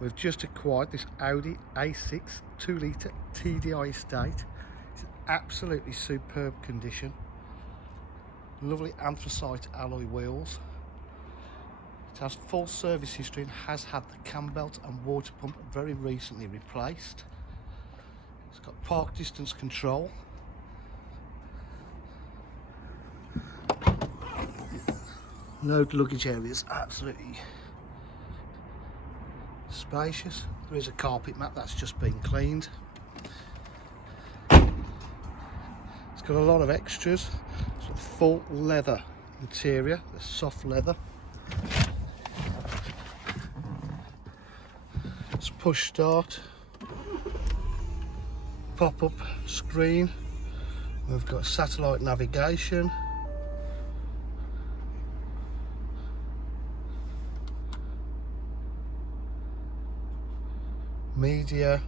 We've just acquired this Audi A6 2-litre TDI estate. It's in absolutely superb condition. Lovely anthracite alloy wheels. It has full service history and has had the cam belt and water pump very recently replaced. It's got park distance control. Load luggage area is absolutely spacious. There is a carpet mat that's just been cleaned. It's got a lot of extras. It's got full leather interior, the soft leather. It's push start, pop-up screen. We've got satellite navigation. Media,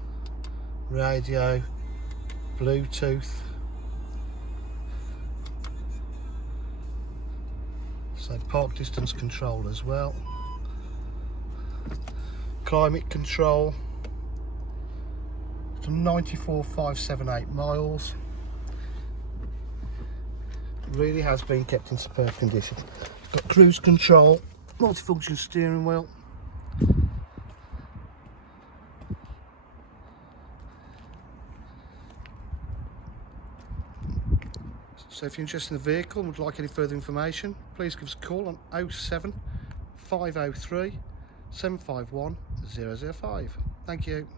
radio, Bluetooth. So park distance control as well. Climate control. Some 94,578 miles. Really has been kept in superb condition. Got cruise control, multifunction steering wheel. So if you're interested in the vehicle and would like any further information, please give us a call on 07 503 751 005. Thank you.